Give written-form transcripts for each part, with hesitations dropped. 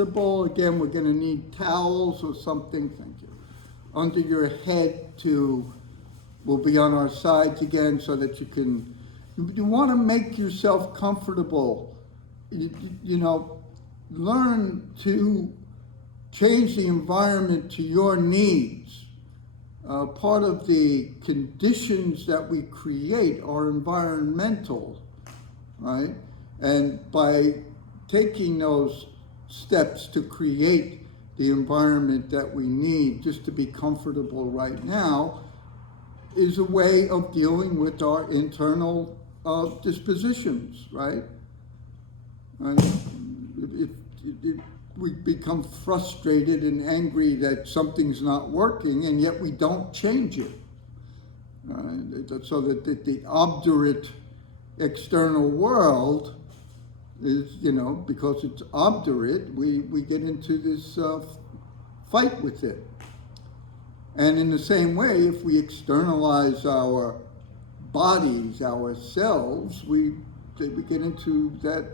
comfortable. Again, we're going to need towels or something, thank you, under your head will be on our sides again so that you want to make yourself comfortable. You know, learn to change the environment to your needs. Part of the conditions that we create are environmental, right? And by taking those steps to create the environment that we need just to be comfortable right now is a way of dealing with our internal dispositions, right? And we become frustrated and angry that something's not working, and yet we don't change it. So that the obdurate external world is, you know, because it's obdurate, we get into this fight with it. And in the same way, if we externalize our bodies, ourselves, we get into that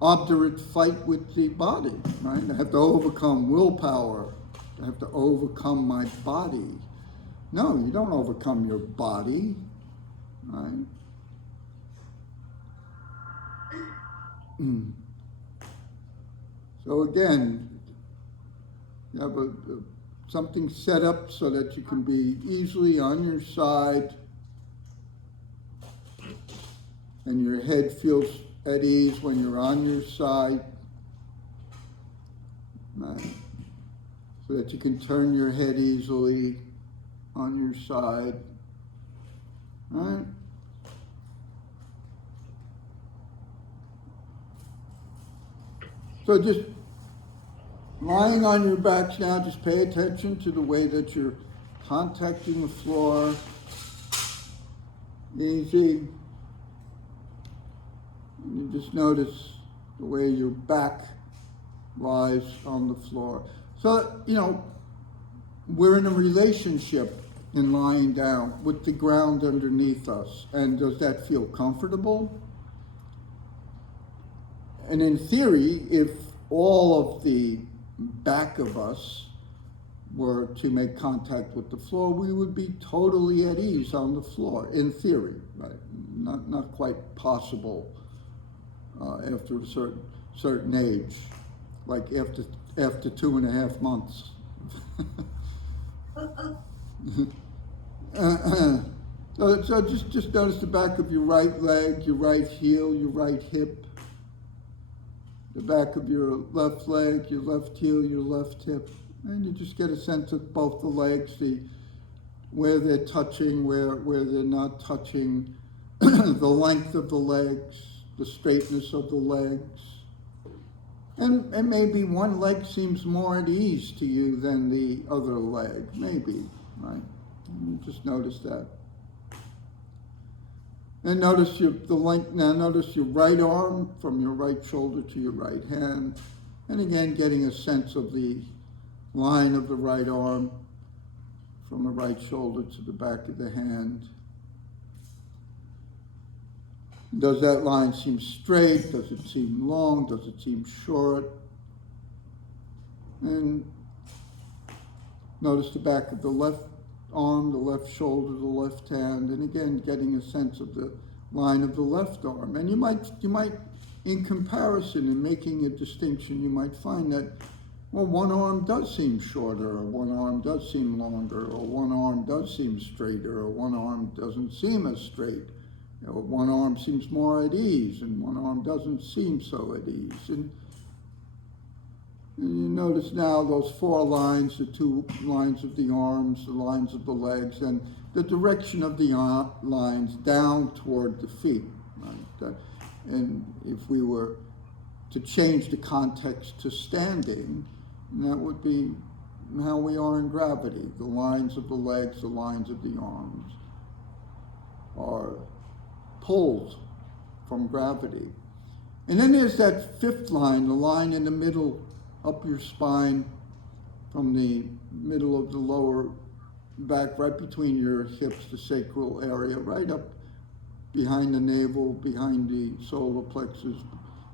obdurate fight with the body, right? I have to overcome willpower. I have to overcome my body. No, you don't overcome your body, right? So again, you have something set up so that you can be easily on your side and your head feels at ease when you're on your side, right? So that you can turn your head easily on your side, right? So just lying on your backs now, just pay attention to the way that you're contacting the floor. Easy. You just notice the way your back lies on the floor. So, you know, we're in a relationship in lying down with the ground underneath us. And does that feel comfortable? And in theory, if all of the back of us were to make contact with the floor, we would be totally at ease on the floor, in theory, right? Not quite possible after a certain age, like after 2.5 months. So just notice the back of your right leg, your right heel, your right hip, the back of your left leg, your left heel, your left hip, and you just get a sense of both the legs, where they're touching, where they're not touching, the length of the legs, the straightness of the legs. And maybe one leg seems more at ease to you than the other leg, maybe, right? You just notice that. And notice the length. Now notice your right arm from your right shoulder to your right hand. And again, getting a sense of the line of the right arm from the right shoulder to the back of the hand. Does that line seem straight? Does it seem long? Does it seem short? And notice the back of the left arm, the left shoulder, the left hand, and again, getting a sense of the line of the left arm. And you might, in comparison, in making a distinction, you might find that, well, one arm does seem shorter, or one arm does seem longer, or one arm does seem straighter, or one arm doesn't seem as straight. You know, one arm seems more at ease, and one arm doesn't seem so at ease. And you notice now those 4 lines, the 2 lines of the arms, the lines of the legs, and the direction of the lines down toward the feet. Right? And if we were to change the context to standing, that would be how we are in gravity. The lines of the legs, the lines of the arms are pulled from gravity. And then there's that 5th line, the line in the middle, up your spine, from the middle of the lower back, right between your hips, the sacral area, right up behind the navel, behind the solar plexus,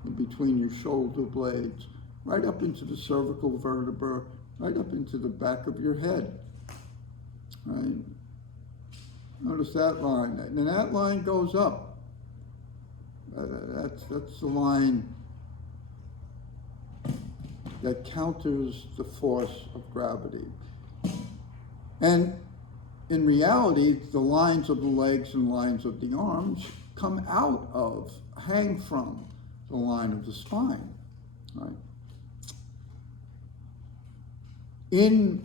in between your shoulder blades, right up into the cervical vertebra, right up into the back of your head. Right? Notice that line. And that line goes up. That's the line that counters the force of gravity. And in reality, the lines of the legs and lines of the arms come out of, hang from the line of the spine. Right? In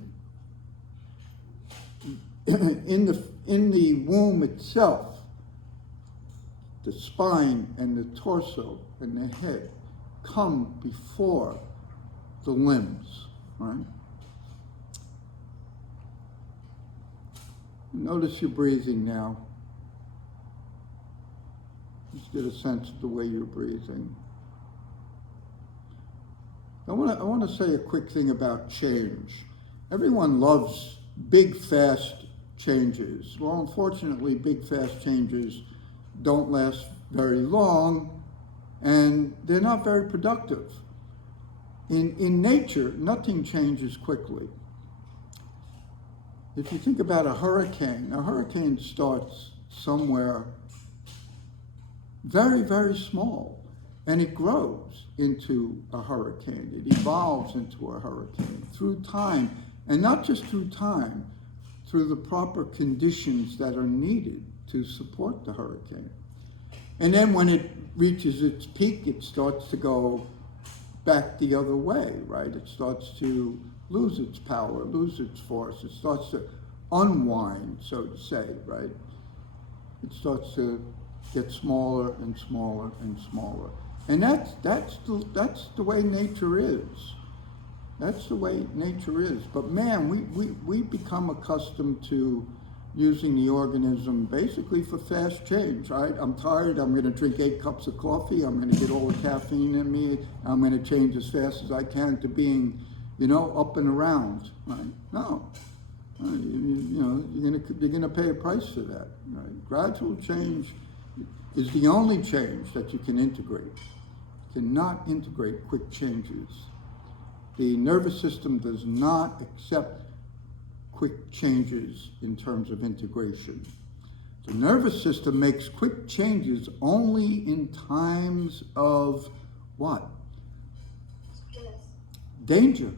the womb itself, the spine and the torso and the head come before the limbs, right? Notice your breathing now. Just get a sense of the way you're breathing. I want to say a quick thing about change. Everyone loves big, fast changes. Well, unfortunately, big, fast changes don't last very long, and they're not very productive. In nature, nothing changes quickly. If you think about a hurricane starts somewhere very, very small, and it grows into a hurricane. It evolves into a hurricane through time, and not just through time, through the proper conditions that are needed to support the hurricane. And then when it reaches its peak, it starts to go back the other way, right? It starts to lose its power, lose its force. It starts to unwind, so to say, right? It starts to get smaller and smaller and smaller. And that's the way nature is. That's the way nature is. But man, we become accustomed to using the organism basically for fast change, right? I'm tired, I'm gonna drink 8 cups of coffee, I'm gonna get all the caffeine in me, I'm gonna change as fast as I can to being, up and around, right? No, you're gonna pay a price for that, right? Gradual change is the only change that you can integrate. You cannot integrate quick changes. The nervous system does not accept quick changes in terms of integration. The nervous system makes quick changes only in times of what? Stress. Danger.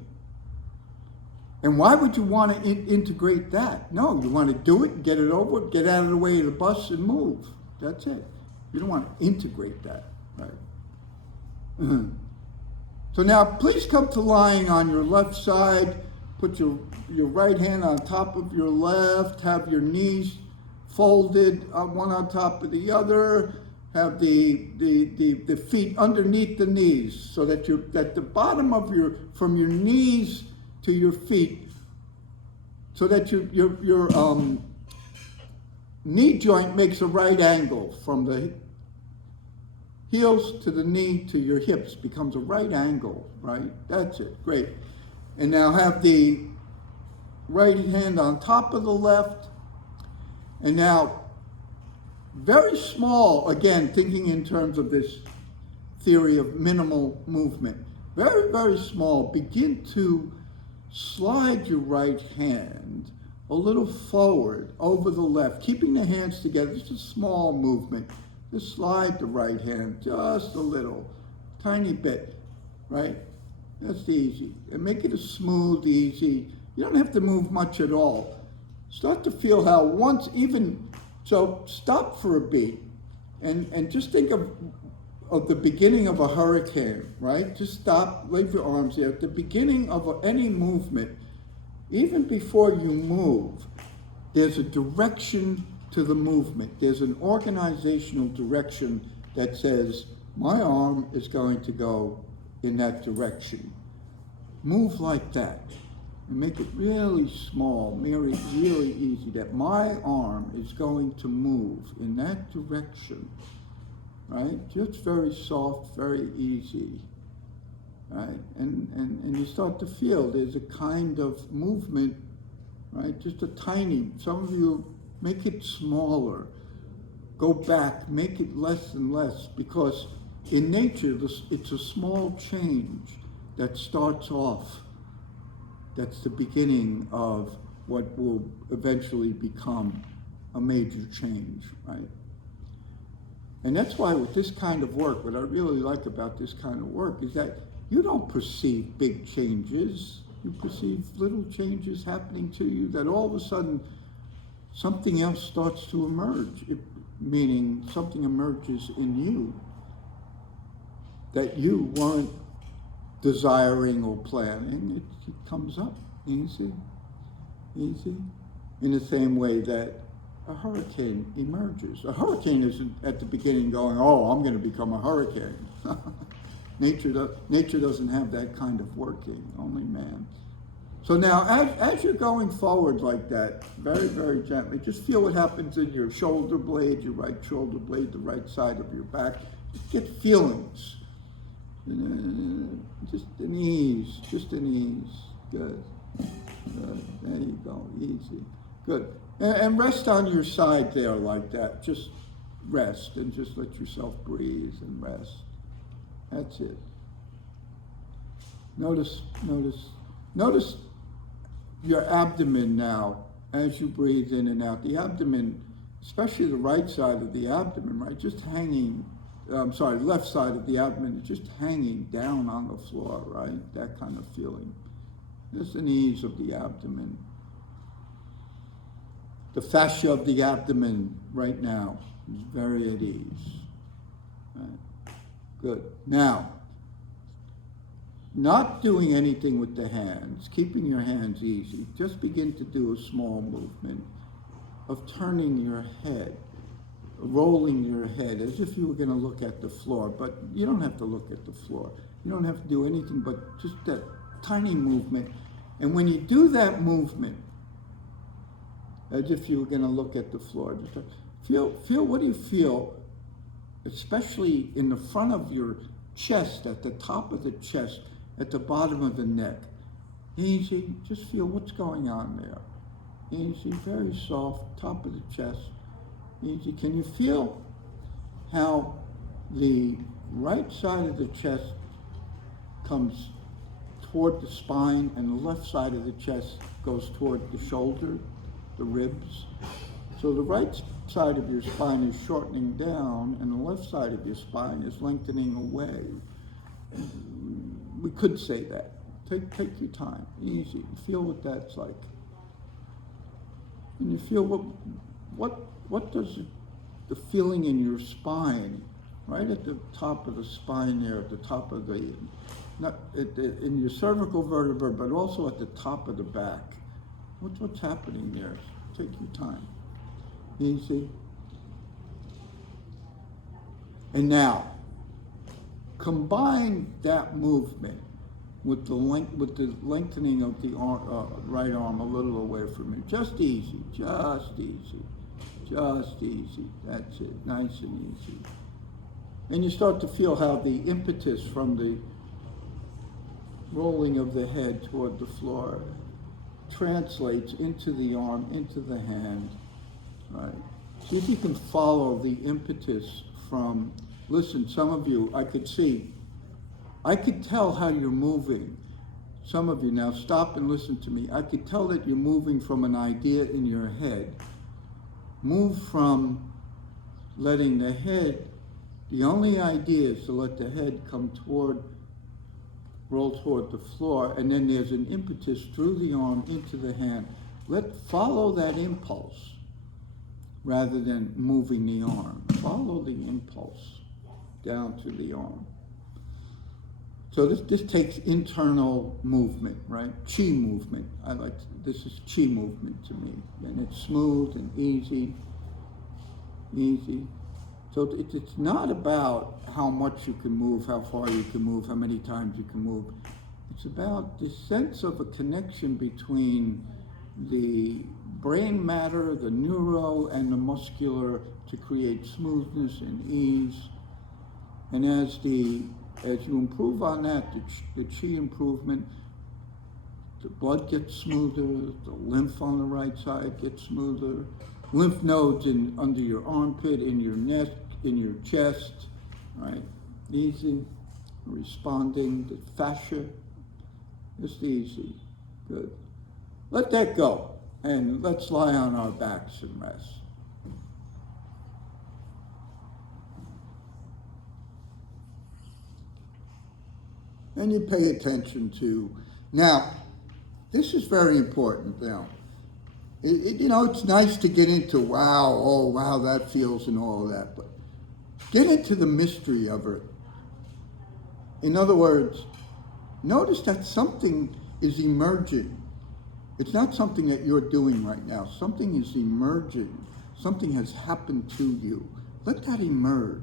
And why would you want to integrate that? No, you want to do it, get it over, get out of the way of the bus and move. That's it. You don't want to integrate that, right? So now please come to lying on your left side. Put your right hand on top of your left, have your knees folded, one on top of the other, have the feet underneath the knees, so that the bottom of from your knees to your feet, so that your knee joint makes a right angle from the heels to the knee to your hips, becomes a right angle, right? That's it, great. And now have the right hand on top of the left. And now, very small, again, thinking in terms of this theory of minimal movement, very, very small, begin to slide your right hand a little forward over the left, keeping the hands together, just a small movement. Just slide the right hand just a little, tiny bit, right? That's easy. And make it a smooth, easy. You don't have to move much at all. Start to feel how so stop for a beat and just think of the beginning of a hurricane, right? Just stop, leave your arms there. At the beginning of any movement, even before you move, there's a direction to the movement. There's an organizational direction that says, my arm is going to go in that direction. Move like that and make it really small, really easy, that my arm is going to move in that direction, right? Just very soft, very easy, right? And you start to feel there's a kind of movement, right? Just a tiny, some of you make it smaller, go back, make it less and less, because in nature, it's a small change that starts off, that's the beginning of what will eventually become a major change, right? And that's why with this kind of work, what I really like about this kind of work is that you don't perceive big changes. You perceive little changes happening to you that all of a sudden something else starts to emerge, meaning something emerges in you that you weren't desiring or planning. It comes up easy. In the same way that a hurricane emerges. A hurricane isn't at the beginning going, oh, I'm going to become a hurricane. Nature doesn't have that kind of working, only man. So now, as you're going forward like that, very, very gently, just feel what happens in your shoulder blade, your right shoulder blade, the right side of your back. Just get feelings. Just an ease. Good. There you go, easy. Good. And rest on your side there like that. Just rest and just let yourself breathe and rest. That's it. Notice your abdomen now as you breathe in and out. The abdomen, especially the right side of the abdomen, right, just hanging, left side of the abdomen, just hanging down on the floor, right? That kind of feeling. Just an ease of the abdomen. The fascia of the abdomen right now is very at ease. Right. Good. Now, not doing anything with the hands, keeping your hands easy, just begin to do a small movement of turning your head, rolling your head as if you were going to look at the floor, but you don't have to look at the floor. You don't have to do anything but just that tiny movement. And when you do that movement, as if you were going to look at the floor, just feel what do you feel, especially in the front of your chest, at the top of the chest, at the bottom of the neck. Easy, just feel what's going on there. Easy, very soft, top of the chest. Easy. Can you feel how the right side of the chest comes toward the spine and the left side of the chest goes toward the shoulder, the ribs? So the right side of your spine is shortening down and the left side of your spine is lengthening away. We could say that. Take your time, easy. Feel what that's like. And you feel what does the feeling in your spine, right at the top of the spine there, at the top of in your cervical vertebra, but also at the top of the back. What's happening there? Take your time. Easy. And now, combine that movement with the lengthening of the right arm a little away from you. Just easy. That's it. Nice and easy. And you start to feel how the impetus from the rolling of the head toward the floor translates into the arm, into the hand, right? See if you can follow the impetus from, listen, some of you, I could tell how you're moving. Some of you, now stop and listen to me. I could tell that you're moving from an idea in your head. Move from letting the head, the only idea is to let the head roll toward the floor, and then there's an impetus through the arm into the hand. Follow that impulse rather than moving the arm. Follow the impulse down to the arm. So this takes internal movement, right? Chi movement. This is Chi movement to me. And it's smooth and easy. So it's not about how much you can move, how far you can move, how many times you can move. It's about the sense of a connection between the brain matter, the neuro, and the muscular to create smoothness and ease. And as you improve on that, the Chi improvement, the blood gets smoother, the lymph on the right side gets smoother, lymph nodes under your armpit, in your neck, in your chest, right? Easy, responding, the fascia Just easy. Good. Let that go. And let's lie on our backs and rest. And you pay attention to. Now, this is very important now. It's nice to get into wow, oh wow, that feels and all of that, but get into the mystery of it. In other words, notice that something is emerging. It's not something that you're doing right now. Something is emerging. Something has happened to you. Let that emerge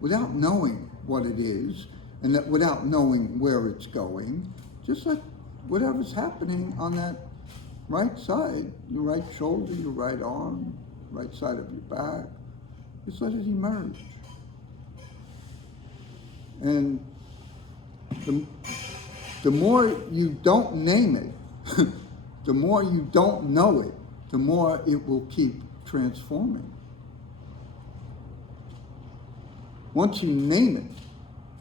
without knowing what it is and that without knowing where it's going. Just let whatever's happening on that right side, your right shoulder, your right arm, right side of your back, just let it emerge. And the more you don't name it, the more you don't know it, the more it will keep transforming. Once you name it,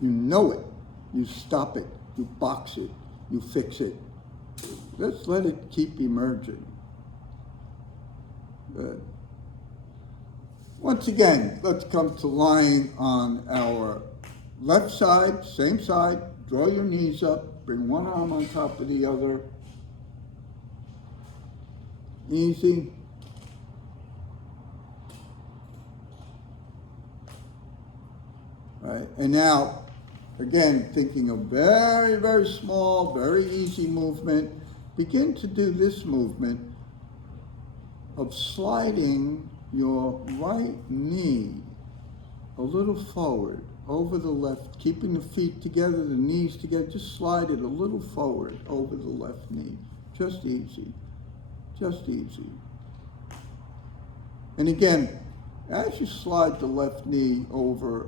you know it, you stop it, you box it, you fix it. Let's let it keep emerging. Good. Once again, let's come to lying on our left side, same side. Draw your knees up, bring one arm on top of the other. Easy. Right, and now, again, thinking of very, very small, very easy movement. Begin to do this movement of sliding your right knee a little forward over the left, keeping the feet together, the knees together. Just slide it a little forward over the left knee. Just easy. Just easy. And again, as you slide the left knee over,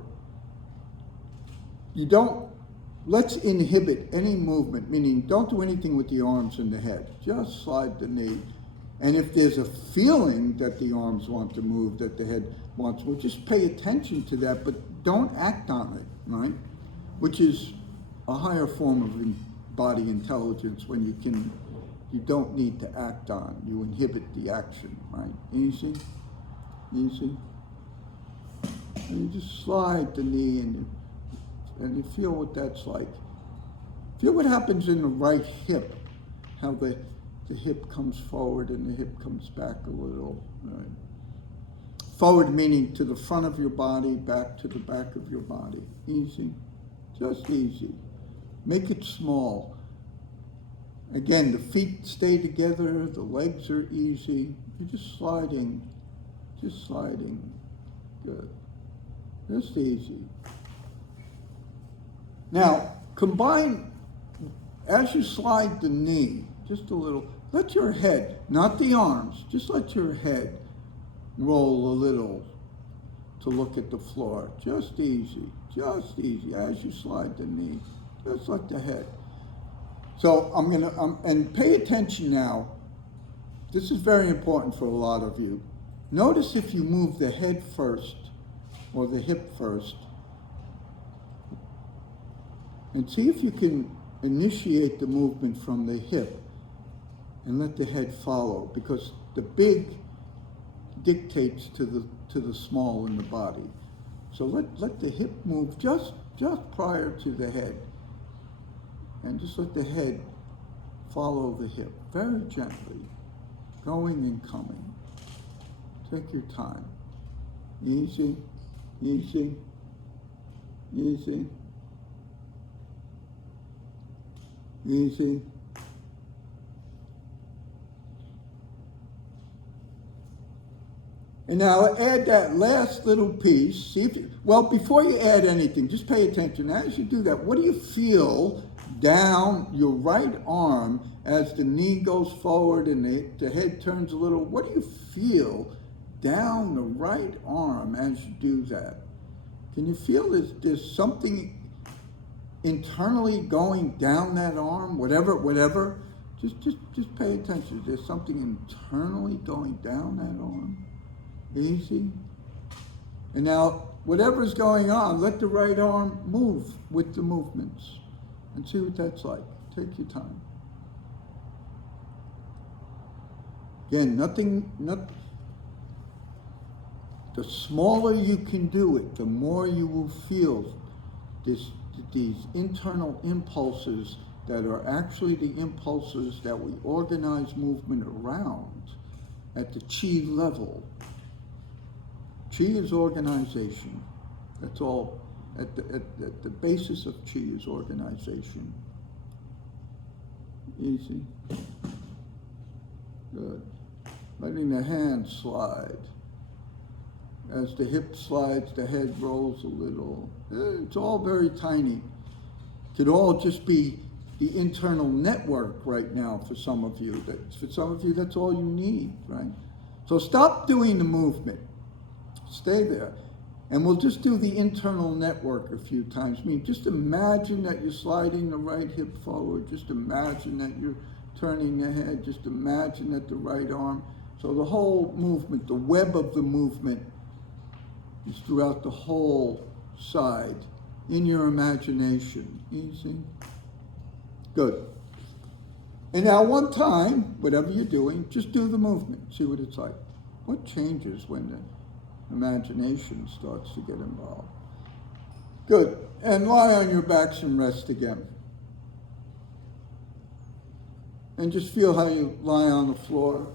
let's inhibit any movement, meaning don't do anything with the arms and the head. Just slide the knee. And if there's a feeling that the arms want to move, that the head wants to move, just pay attention to that, but don't act on it, right? Which is a higher form of body intelligence when you don't need to act on. You inhibit the action, right? Easy, easy. And you just slide the knee and you feel what that's like. Feel what happens in the right hip, how the hip comes forward and the hip comes back a little. Right? Forward meaning to the front of your body, back to the back of your body. Easy, just easy. Make it small. Again, the feet stay together, the legs are easy. You're just sliding. Good. Just easy. Now, combine, as you slide the knee, just a little, let your head, not the arms, just let your head roll a little to look at the floor. Just easy, as you slide the knee, just let the head. So and pay attention now. This is very important for a lot of you. Notice if you move the head first or the hip first, and see if you can initiate the movement from the hip and let the head follow, because the big dictates to the small in the body. So let the hip move just prior to the head, and just let the head follow the hip very gently, going and coming. Take your time. Easy, easy, easy, easy. And now add that last little piece. See if before you add anything, just pay attention. As you do that, what do you feel down your right arm as the knee goes forward and the head turns a little? What do you feel down the right arm as you do that? Can you feel there's something internally going down that arm? Whatever. Just pay attention. There's something internally going down that arm. Easy. And now, whatever's going on, let the right arm move with the movements and see what that's like. Take your time. Again, the smaller you can do it, the more you will feel these internal impulses that are actually the impulses that we organize movement around at the chi level. Chi is organization. That's all. At the basis of chi is organization. Easy. Good. Letting the hand slide. As the hip slides, the head rolls a little. It's all very tiny. It could all just be the internal network right now for some of you. For some of you, that's all you need, right? So stop doing the movement. Stay there. And we'll just do the internal network a few times. I mean, just imagine that you're sliding the right hip forward. Just imagine that you're turning the head. Just imagine that the right arm. So the whole movement, the web of the movement, is throughout the whole side in your imagination. Easy. Good. And now one time, whatever you're doing, just do the movement. See what it's like. What changes when the imagination starts to get involved? Good. And lie on your backs and rest again. And just feel how you lie on the floor.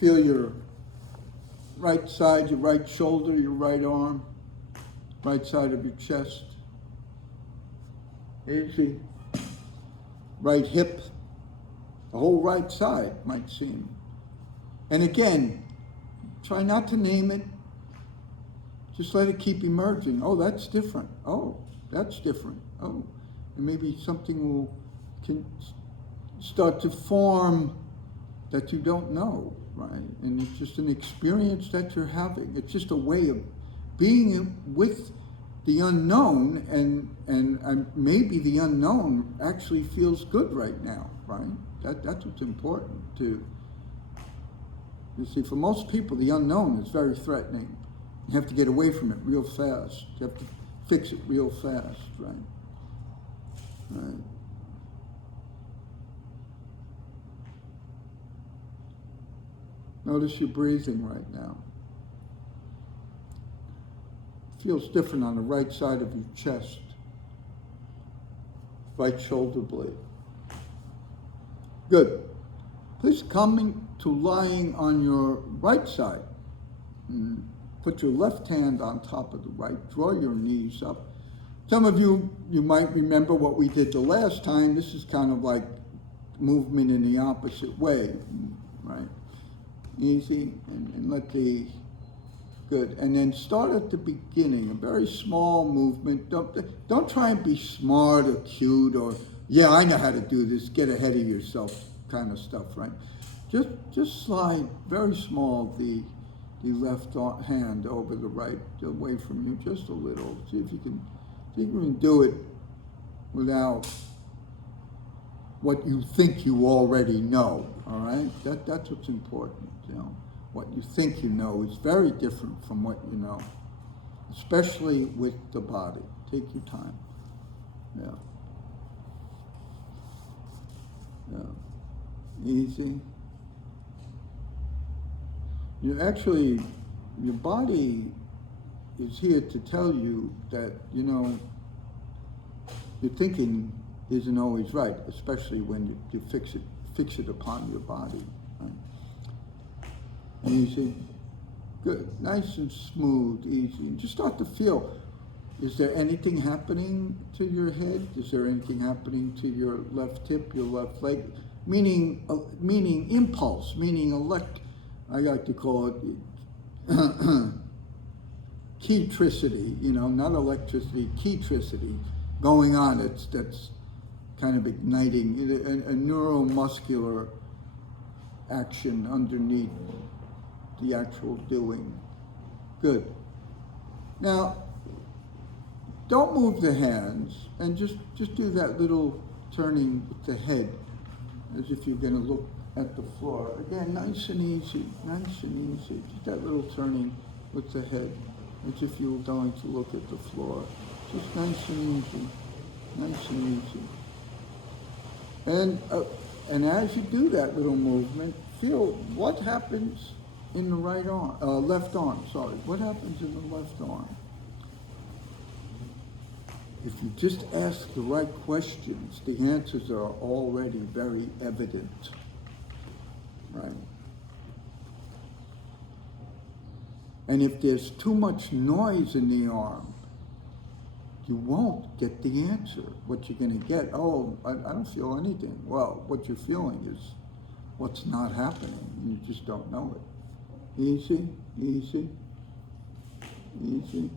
Feel your right side, your right shoulder, your right arm, right side of your chest. Easy. Right hip, the whole right side might seem. And again, try not to name it. Just let it keep emerging. Oh, that's different. Oh, that's different. Oh, and maybe something can start to form that you don't know, right? And it's just an experience that you're having. It's just a way of being with the unknown, and maybe the unknown actually feels good right now, right? That's what's important too. You see, for most people, the unknown is very threatening. You have to get away from it real fast. You have to fix it real fast, right? Right. Notice your breathing right now. Feels different on the right side of your chest, right shoulder blade. Good. Please come to lying on your right side. Put your left hand on top of the right. Draw your knees up. Some of you might remember what we did the last time. This is kind of like movement in the opposite way, right? Easy, and let the, good. And then start at the beginning, a very small movement. Don't try and be smart or cute or, yeah, I know how to do this, get ahead of yourself kind of stuff, right? Just slide very small the left hand over the right, away from you just a little. See if you can do it without what you think you already know, all right? That's what's important, you know. What you think you know is very different from what you know, especially with the body. Take your time. Yeah. Yeah. Easy. Your body is here to tell you that, you know, your thinking isn't always right, especially when you fix it upon your body. Right? Easy. Good. Nice and smooth, easy. And just start to feel, is there anything happening to your head? Is there anything happening to your left hip, your left leg? Meaning impulse, meaning I like to call it keytricity, you know, not electricity, keytricity going on. That's kind of igniting a neuromuscular action underneath the actual doing. Good. Now, don't move the hands, and just do that little turning with the head as if you're going to look at the floor. Again, nice and easy, nice and easy. Just that little turning with the head as if you were going to look at the floor. Just nice and easy, nice and easy. And as you do that little movement, feel what happens in the right arm, left arm, sorry. What happens in the left arm? If you just ask the right questions, the answers are already very evident, right? And if there's too much noise in the arm, you won't get the answer. What you're going to get, oh, I don't feel anything. Well, what you're feeling is what's not happening. You just don't know it. Easy, easy, easy.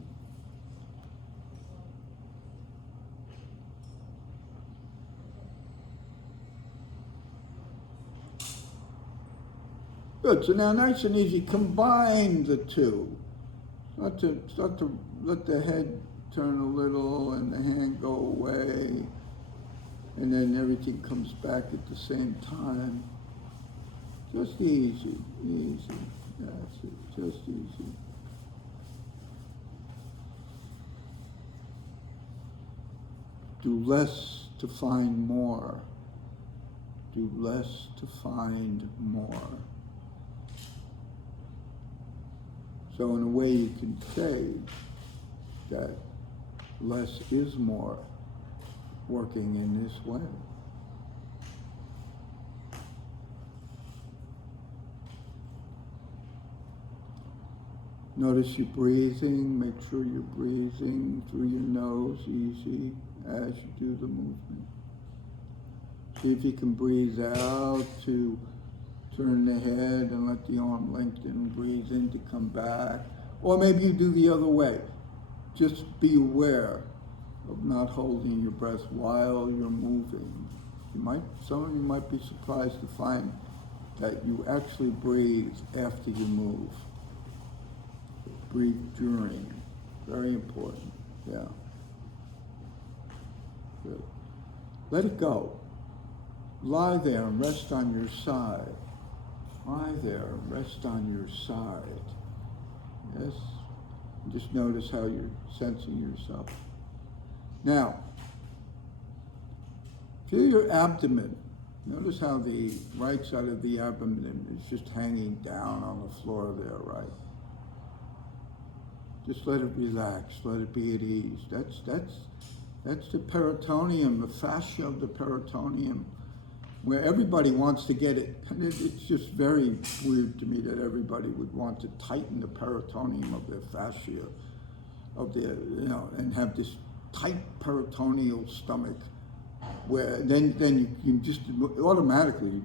Good, so now nice and easy, combine the two. Start to let the head turn a little and the hand go away, and then everything comes back at the same time. Just easy, easy, that's it, just easy. Do less to find more. Do less to find more. So in a way you can say that less is more working in this way. Notice your breathing, make sure you're breathing through your nose easy as you do the movement. See if you can breathe out to turn the head and let the arm lengthen, breathe in to come back. Or maybe you do the other way. Just be aware of not holding your breath while you're moving. Some of you might be surprised to find that you actually breathe after you move. Breathe during. Very important. Yeah. Good. Let it go. Lie there and rest on your side. Lie there and rest on your side. Yes? Just notice how you're sensing yourself. Now, feel your abdomen. Notice how the right side of the abdomen is just hanging down on the floor there, right? Just let it relax, let it be at ease. That's the peritoneum, the fascia of the peritoneum, where everybody wants to get it. And it's just very weird to me that everybody would want to tighten the peritoneum of their fascia, of their, and have this tight peritoneal stomach, where then you just automatically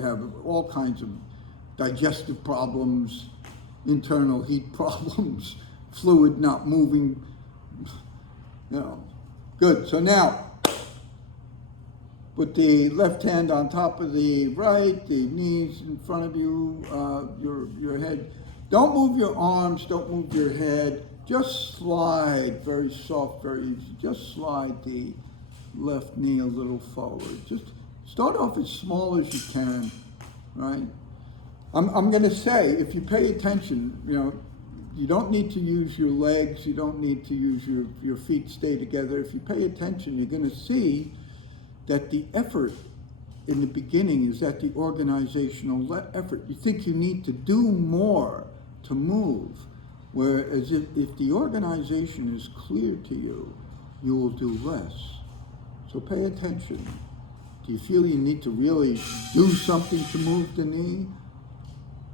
have all kinds of digestive problems, internal heat problems, fluid not moving, Good, so now, put the left hand on top of the right, the knees in front of you, your head. Don't move your arms, don't move your head. Just slide, very soft, very easy. Just slide the left knee a little forward. Just start off as small as you can, right? I'm going to say, if you pay attention, you don't need to use your legs, you don't need to use your feet stay together. If you pay attention, you're going to see that the effort in the beginning is that the organizational effort. You think you need to do more to move, whereas if the organization is clear to you, you will do less. So pay attention. Do you feel you need to really do something to move the knee?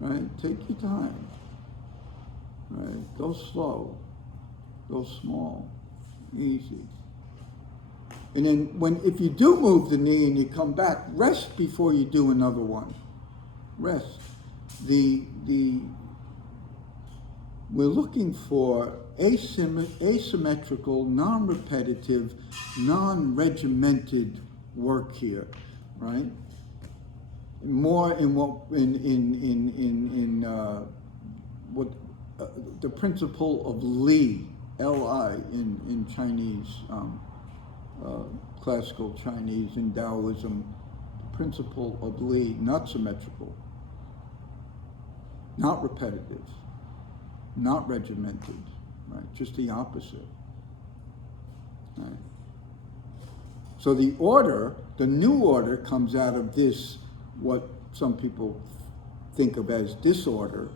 Right? Take your time. Right? Go slow. Go small. Easy. And then if you do move the knee and you come back, rest before you do another one. Rest. We're looking for asymmetrical, non-repetitive, non-regimented work here, right? More in what the principle of Li, L-I in Chinese, classical Chinese, in Taoism, the principle of Li, not symmetrical, not repetitive, not regimented, right? Just the opposite, right? So the new order comes out of this, what some people think of as disorder.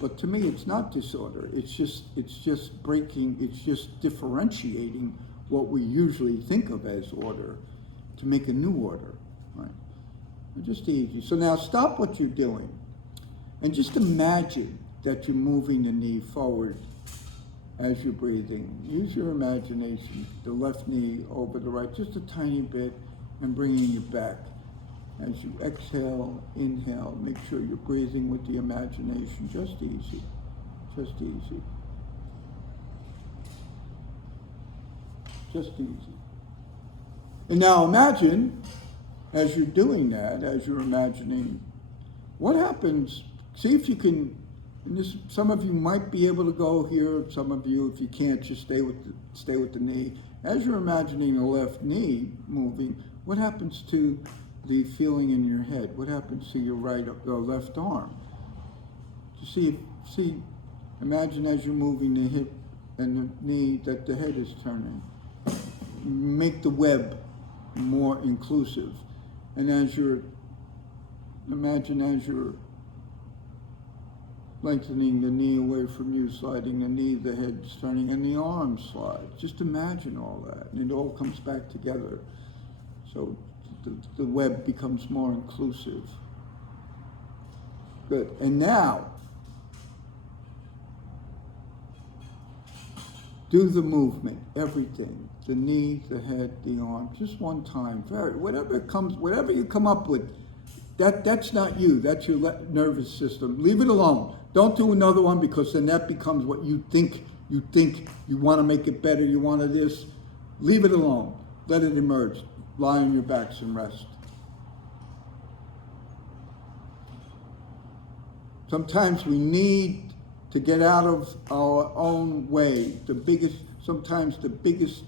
But to me, it's not disorder. It's just breaking. It's just differentiating what we usually think of as order to make a new order, right? Just easy. So now stop what you're doing and just imagine that you're moving the knee forward as you're breathing. Use your imagination, the left knee over the right, just a tiny bit, and bringing it back. As you exhale, inhale, make sure you're breathing with the imagination. Just easy, just easy. Just easy. And now imagine, as you're doing that, as you're imagining, what happens, see if you can, and this, some of you might be able to go here, some of you, if you can't, just stay with the knee. As you're imagining the left knee moving, what happens to the feeling in your head? What happens to your left arm? See, imagine as you're moving the hip and the knee that the head is turning. Make the web more inclusive. And imagine as you're lengthening the knee away from you, sliding the knee, the head's turning, and the arms slide. Just imagine all that, and it all comes back together. So the web becomes more inclusive. Good. And now, do the movement, everything. The knee, the head, the arm, just one time. Whatever you come up with, that's not you. That's your nervous system. Leave it alone. Don't do another one, because then that becomes what you think. You think you want to make it better. You want to this. Leave it alone. Let it emerge. Lie on your backs and rest. Sometimes we need to get out of our own way. Sometimes the biggest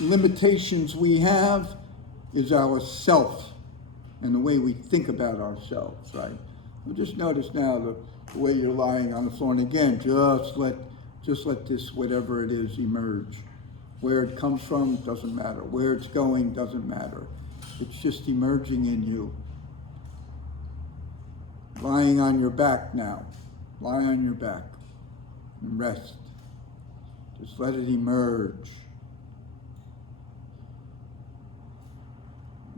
limitations we have is our self and the way we think about ourselves, right? Well, just notice now the way you're lying on the floor, and again, just let this, whatever it is, emerge. Where it comes from doesn't matter. Where it's going doesn't matter. It's just emerging in you. Lying on your back now. Lie on your back and rest. Just let it emerge.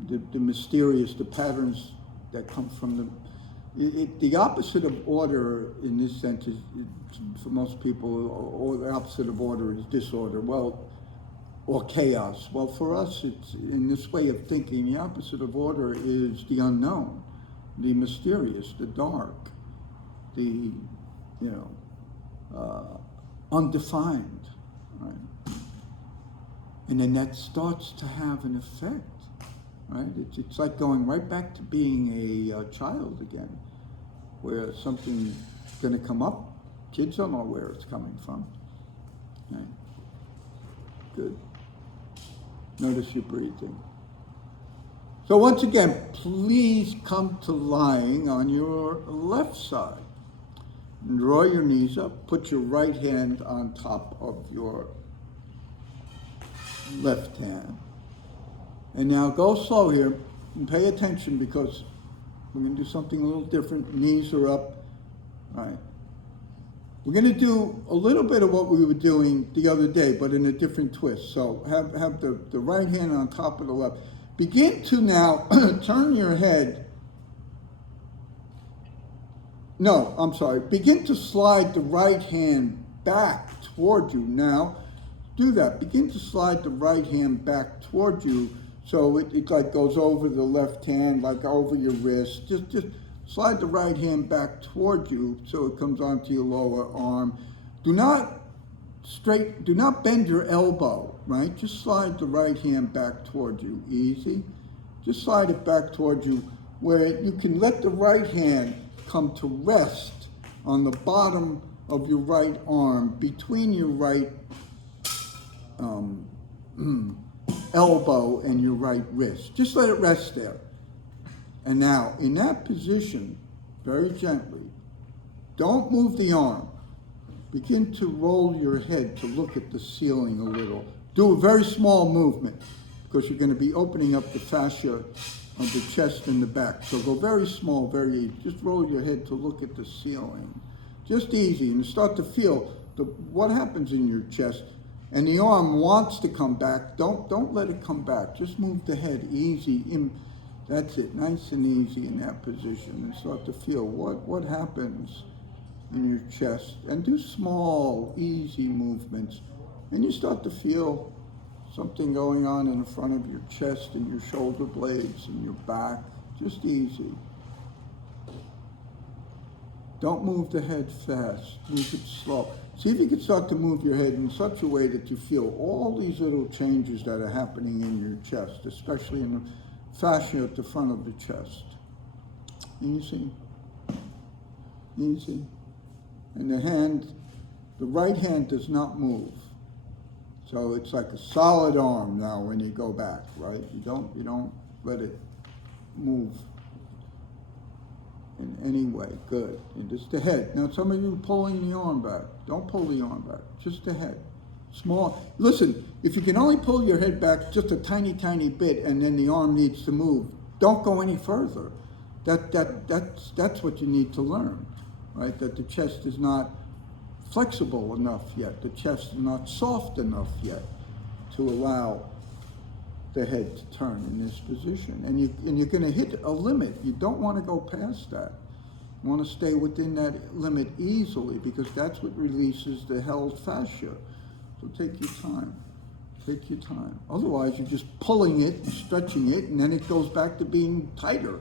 The mysterious, the patterns that come from the opposite of order in this sense is, for most people, or the opposite of order is disorder. Well, or chaos. Well, for us, it's in this way of thinking, the opposite of order is the unknown, the mysterious, the dark, the, undefined, right? And then that starts to have an effect, right? It's like going right back to being a child again, where something's going to come up. Kids don't know where it's coming from, right? Good. Notice your breathing. So once again, please come to lying on your left side. Draw your knees up. Put your right hand on top of your left hand. And now go slow here and pay attention, because we're going to do something a little different. Knees are up. All right. We're going to do a little bit of what we were doing the other day, but in a different twist. So have the right hand on top of the left. Begin to now turn your head. No, I'm sorry. Begin to slide the right hand back toward you. Now, do that. Begin to slide the right hand back toward you, so it like goes over the left hand, like over your wrist. Just slide the right hand back toward you so it comes onto your lower arm. Do not bend your elbow, right? Just slide the right hand back toward you. Easy. Just slide it back toward you, where you can let the right hand come to rest on the bottom of your right arm, between your right elbow and your right wrist. Just let it rest there. And now, in that position, very gently, don't move the arm. Begin to roll your head to look at the ceiling a little. Do a very small movement, because you're going to be opening up the fascia of the chest and the back. So go very small, very easy. Just roll your head to look at the ceiling. Just easy, and start to feel what happens in your chest. And the arm wants to come back. Don't let it come back. Just move the head easy. That's it, nice and easy in that position. And start to feel what happens in your chest. And do small, easy movements. And you start to feel something going on in the front of your chest and your shoulder blades and your back. Just easy. Don't move the head fast. Move it slow. See if you can start to move your head in such a way that you feel all these little changes that are happening in your chest, especially in the fascia at the front of the chest. Easy. Easy. And the right hand does not move. So it's like a solid arm now when you go back, right? You don't let it move in any way. Good. And just the head. Now some of you are pulling the arm back. Don't pull the arm back. Just the head. Small. Listen, if you can only pull your head back just a tiny, tiny bit and then the arm needs to move, don't go any further. That's what you need to learn, right? That the chest is not flexible enough yet. The chest is not soft enough yet to allow the head to turn in this position. And you're going to hit a limit. You don't want to go past that. You want to stay within that limit easily because that's what releases the held fascia. So take your time. Take your time. Otherwise, you're just pulling it and stretching it, and then it goes back to being tighter.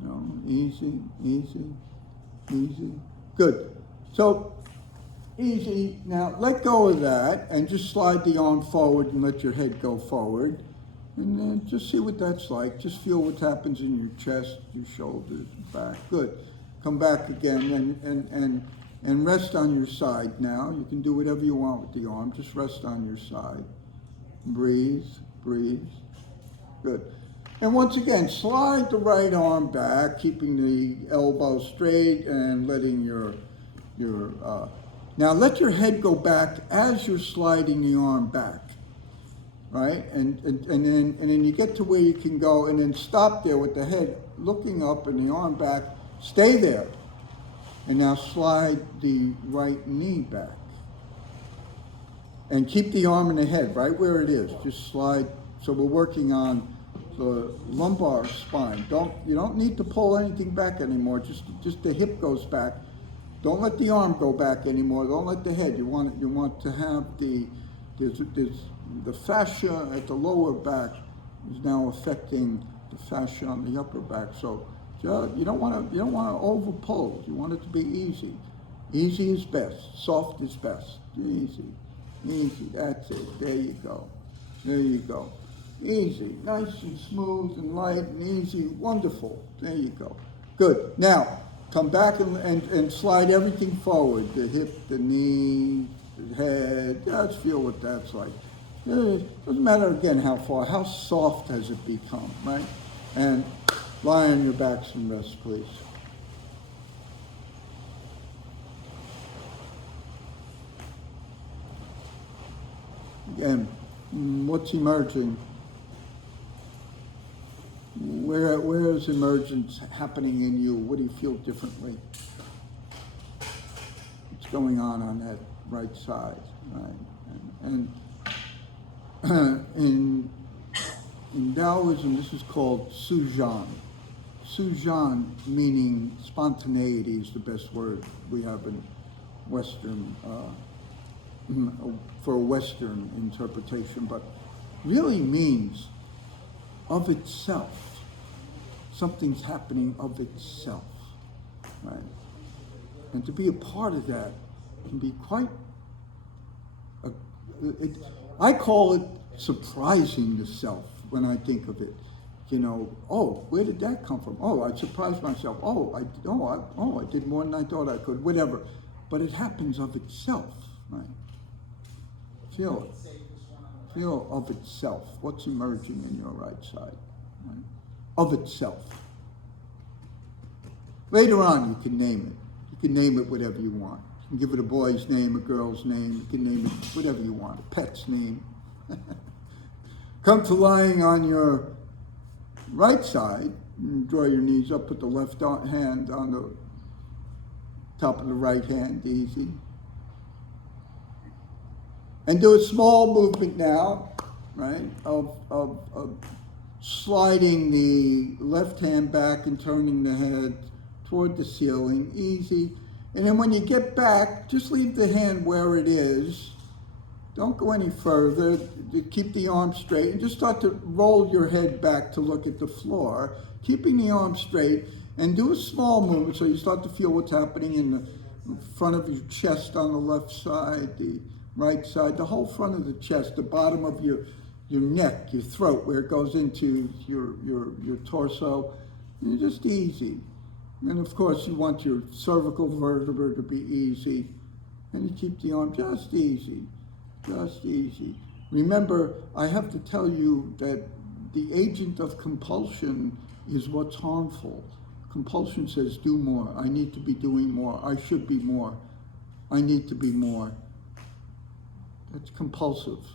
You know, easy, easy, easy. Good. So, easy. Now, let go of that and just slide the arm forward and let your head go forward. And then just see what that's like. Just feel what happens in your chest, your shoulders, back. Good. Come back again and rest on your side now. You can do whatever you want with the arm. Just rest on your side. Breathe, breathe. Good. And once again, slide the right arm back, keeping the elbow straight and letting your now let your head go back as you're sliding the arm back, right? And then you get to where you can go, and then stop there with the head looking up and the arm back. Stay there. And now slide the right knee back. And keep the arm and the head right where it is. Just slide. So we're working on the lumbar spine. You don't need to pull anything back anymore. Just the hip goes back. Don't let the arm go back anymore. Don't let the head. You want to have the fascia at the lower back is now affecting the fascia on the upper back. So you don't want to over pull. You want it to be easy. Easy is best. Soft is best. Easy, easy. That's it. There you go. There you go. Easy, nice and smooth and light and easy. Wonderful. There you go. Good. Now come back and slide everything forward. The hip, the knee, the head. Just feel what that's like. It doesn't matter again how far. How soft has it become, right? And lie on your backs and rest, please. Again, what's emerging? Where is emergence happening in you? What do you feel differently? What's going on that right side, right? And in Taoism, this is called Sujan. Sujan meaning spontaneity is the best word we have in Western, for a Western interpretation, but really means of itself. Something's happening of itself, right? And to be a part of that can be quite, I call it surprising the self when I think of it. You know, oh, where did that come from? Oh, I surprised myself. I did more than I thought I could, whatever. But it happens of itself, right? Feel it. Feel of itself. What's emerging in your right side, right? Of itself. Later on, you can name it. You can name it whatever you want. You can give it a boy's name, a girl's name. You can name it whatever you want, a pet's name. Come to lying on your right side, draw your knees up, put the left hand on the top of the right hand, easy. And do a small movement now, right, of sliding the left hand back and turning the head toward the ceiling, easy. And then when you get back, just leave the hand where it is. Don't go any further. Keep the arm straight and just start to roll your head back to look at the floor, keeping the arm straight, and do a small movement so you start to feel what's happening in the front of your chest on the left side, the right side, the whole front of the chest, the bottom of your neck, your throat, where it goes into your torso. And just easy. And of course, you want your cervical vertebra to be easy. And you keep the arm just easy. Just easy. Remember, I have to tell you that the agent of compulsion is what's harmful. Compulsion says, do more. I need to be doing more. I should be more. I need to be more. That's compulsive.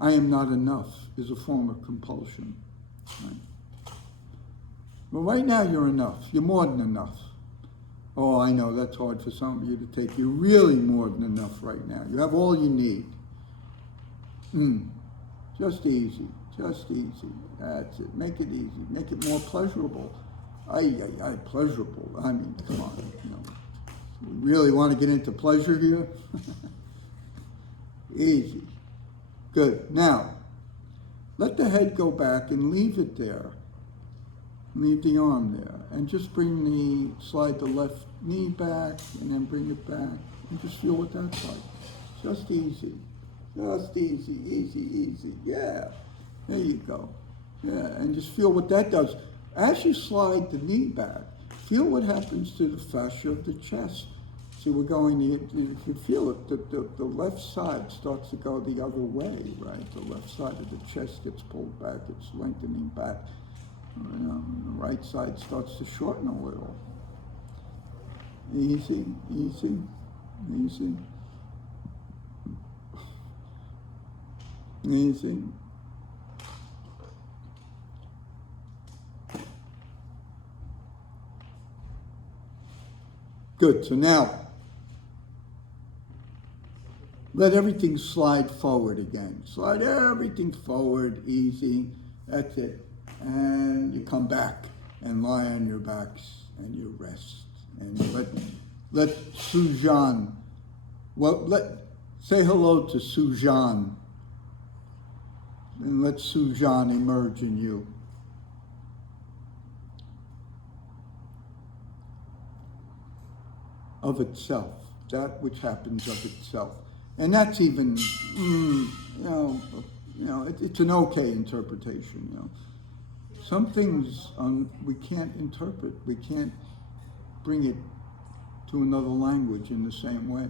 I am not enough is a form of compulsion. Right? Well, right now you're enough. You're more than enough. Oh, I know, that's hard for some of you to take. You're really more than enough right now. You have all you need. Just easy. Just easy. That's it. Make it easy. Make it more pleasurable. Pleasurable. I mean, come on. You know, we really want to get into pleasure here? Easy. Good. Now, let the head go back and leave it there. Leave the arm there. And just slide the left knee back and then bring it back. And just feel what that's like. Just easy. Just easy, easy, easy. Yeah. There you go. Yeah. And just feel what that does. As you slide the knee back, feel what happens to the fascia of the chest. See, we're going, you feel it, the left side starts to go the other way, right? The left side of the chest gets pulled back, it's lengthening back. The right side starts to shorten a little. Easy, easy, easy. Easy. Good, so now, let everything slide forward again. Slide everything forward, easy. That's it. And you come back and lie on your backs and you rest. And let Sujan, say hello to Sujan. And let Sujan emerge in you. Of itself, that which happens of itself. And that's even, it's an okay interpretation, Some things we can't interpret, we can't bring it to another language in the same way,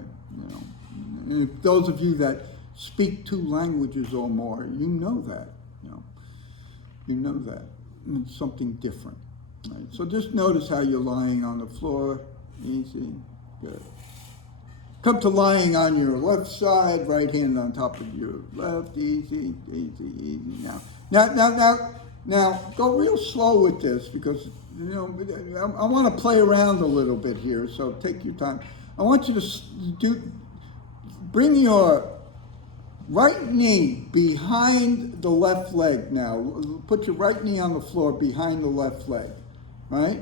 And if those of you that speak 2 languages or more, you know that, You know that. And it's something different, right? So just notice how you're lying on the floor, easy, good. Come to lying on your left side, right hand on top of your left, easy, easy, easy. Now, go real slow with this because, I want to play around a little bit here, so take your time. I want you to bring your right knee behind the left leg now. Put your right knee on the floor behind the left leg, right?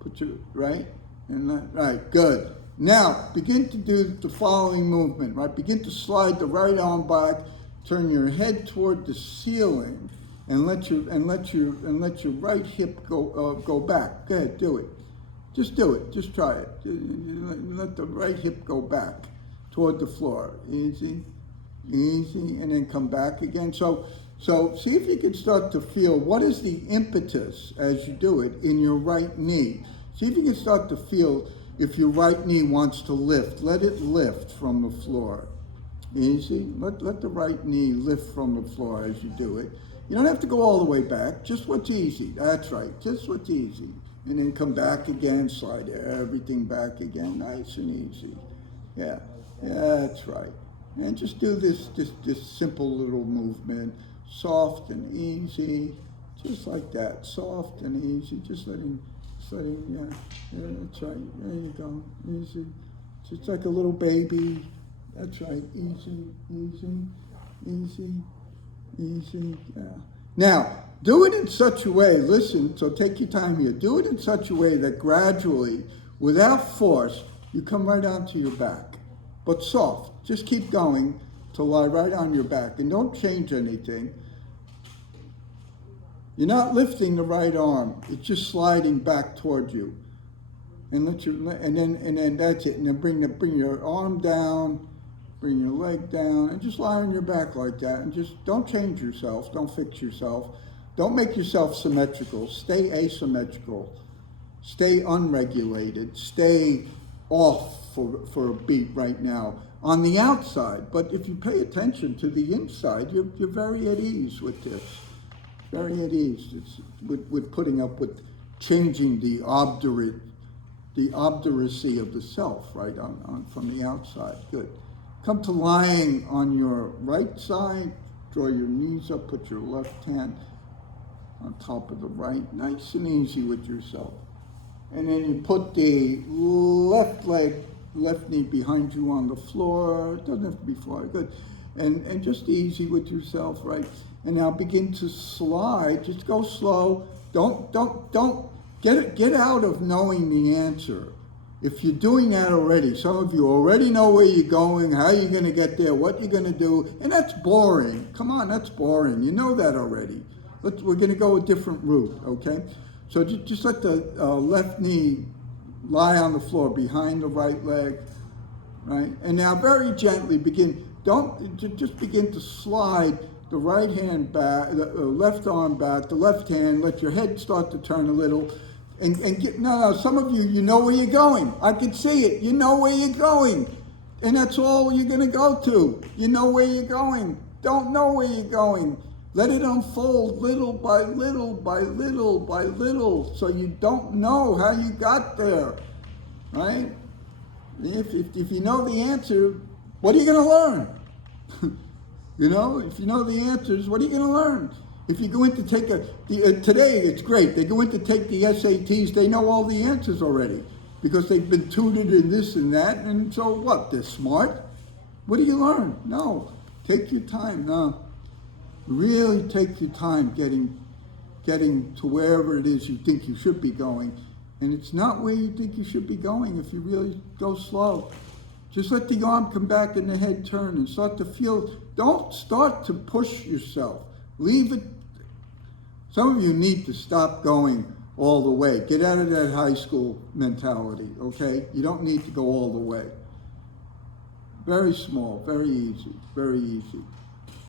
Put your right and left, right, good. Now, begin to do the following movement, right? Begin to slide the right arm back, turn your head toward the ceiling, and let your right hip go back. Go ahead, do it. Just do it. Just try it. Let the right hip go back toward the floor. Easy, easy, and then come back again. So see if you can start to feel what is the impetus as you do it in your right knee. See if you can start to feel if your right knee wants to lift. Let it lift from the floor. Easy. Let the right knee lift from the floor as you do it. You don't have to go all the way back. Just what's easy. That's right. Just what's easy. And then come back again. Slide everything back again. Nice and easy. Yeah. That's right. And just do this simple little movement. Soft and easy. Just like that, soft and easy, just letting, yeah, that's right, there you go, easy. Just like a little baby, that's right, easy, yeah. Now, do it in such a way, listen, so take your time here, do it in such a way that gradually, without force, you come right onto your back, but soft. Just keep going to lie right on your back, and don't change anything. You're not lifting the right arm, it's just sliding back toward you. And then that's it. And then bring your arm down, bring your leg down, and just lie on your back like that. And just don't change yourself, don't fix yourself. Don't make yourself symmetrical. Stay asymmetrical. Stay unregulated. Stay off for a beat right now on the outside. But if you pay attention to the inside, you're very at ease with this. Very at ease. It's with putting up with changing the obduracy of the self, right, on from the outside. Good. Come to lying on your right side. Draw your knees up. Put your left hand on top of the right. Nice and easy with yourself. And then you put the left leg, left knee behind you on the floor. It doesn't have to be far. Good. And just easy with yourself, right? And now begin to slide. Just go slow. Don't get out of knowing the answer. If you're doing that already, some of you already know where you're going, how you're going to get there, what you're going to do, and that's boring. Come on, that's boring. You know that already. We're going to go a different route, okay? So just let the left knee lie on the floor behind the right leg, right? And now very gently just begin to slide the right hand back, the left arm back, the left hand, let your head start to turn a little, and get, no, some of you know where you're going. I can see it. You know where you're going. And that's all you're going to go to. You know where you're going. Don't know where you're going. Let it unfold little by little by little by little, so you don't know how you got there, right? If you know the answer, what are you going to learn? You know, if you know the answers, what are you going to learn? If you go in to take today, it's great. They go in to take the SATs, they know all the answers already because they've been tutored in this and that, and so what? They're smart? What do you learn? No. Take your time. No. Really take your time getting to wherever it is you think you should be going. And it's not where you think you should be going if you really go slow. Just let the arm come back and the head turn and start to feel. Don't start to push yourself. Leave it. Some of you need to stop going all the way. Get out of that high school mentality, okay? You don't need to go all the way. Very small, very easy, very easy.